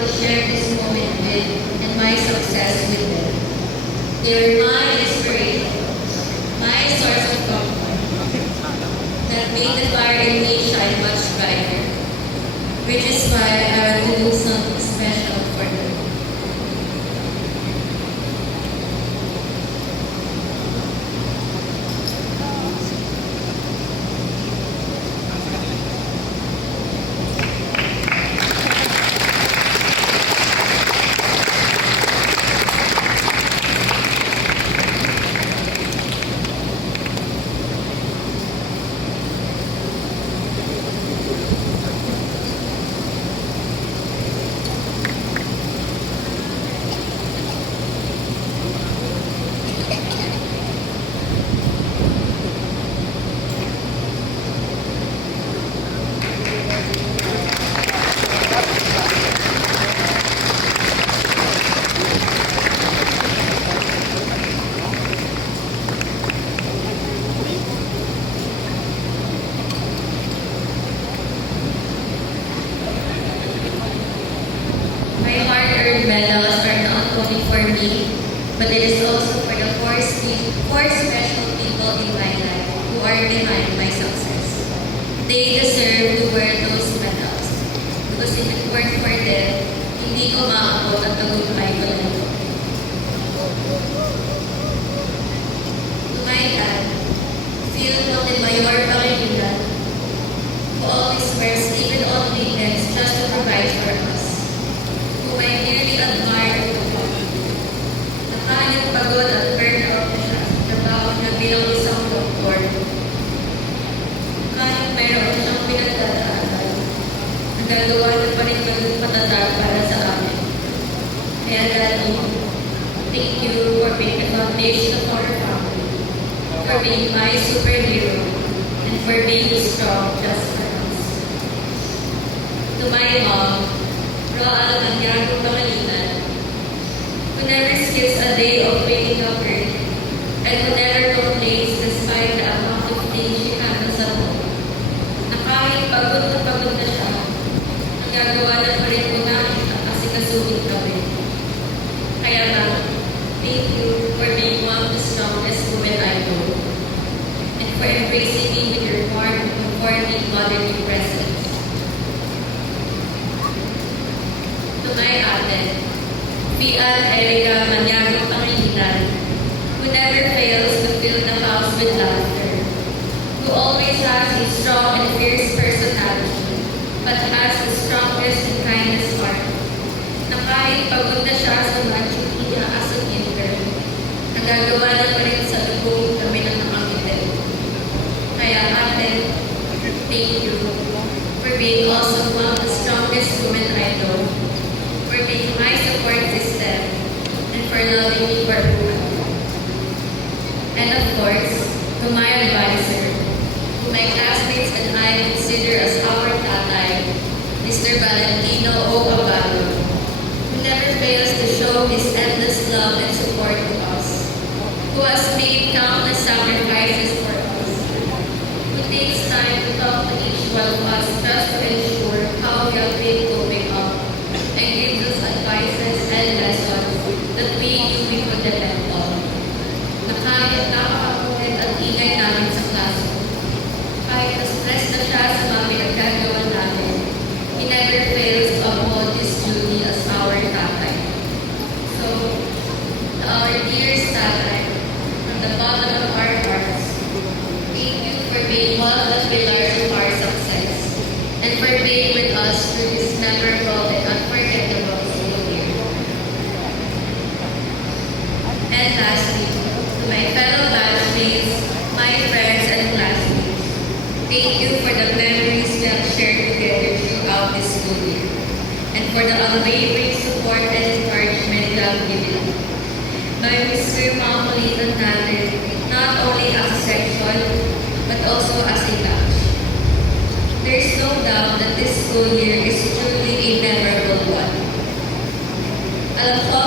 to share this moment with and my success with them. They were my inspiration, my source of comfort, that made the fire in me shine much brighter, which is why I want to do something special for them. My hard-earned medals are not only for me, but it is also for the four special people in my life who are behind my success. They deserve to wear those medals because if it weren't for them, hindi ko maabot ang tagumpay ko na ito. To my dad, Field Mayor Pangilinan, who always wears even on weekends just to provide for us. Who I dearly admire at kapag. Nakalit pagod at burnout na siya sa trabaho niya bilang isang doktor. Kahit mayroon siyang pinagdadaanan, nagagawa niya pa rin maging patatag para sa amin. Kaya Daddy, thank you for being the foundation of our family, for being my superhero, and for being strong just for us. To my mom, Roal Nagyago Pangilinan, who never skips a day of waking up early, and who never complains despite the amount of things she handles at home. Na kahit pagod na siya, nagagawa na pa rin po namin ang asikasuhin kami. Kaya nga, thank you for being one of the strongest women I know, and for embracing me with your warm and comforting motherly presence. To my ate, Pian Erica Maniago Pangilinan, who never fails to fill the house with laughter, who always has a strong and fierce personality, but has the strongest and kindest heart, na kahit pagod na siya sa duty niya as an intern, nagagawa na pa rin sa lubog kami ng nakangiti. Kaya ate, thank you for being also one of the strongest women I know, for being my support system, and for loving me for who I am. And of course, to my advisor, who my classmates and I consider as our tatay, Mr. Valentino O. Abalo, who never fails to show his endless love and support to us, who has made countless sacrifices for us, who takes time to talk to each one of us just to ensure how we have been coping up, and gives us advices and lessons that we could depend on. Na kahit napakakulit at ingay namin sa classroom, kahit na-stress na siya sa mga pinagkagawa namin, he never fails to uphold his duty as our tatay. So, to our dearest tatay, from the bottom of our hearts, thank you for being one of the pillars of our success, and for being with us through this memorable and unforgettable school year. And lastly, to my fellow batchmates, my friends and classmates, thank you for the memories we have shared together throughout this school year, and for the unwavering support and encouragement you have given me. May Mr. Makulitan natin, not only as a section, but also as a batch. There is no doubt that this school year is truly a memorable one. Alam ko,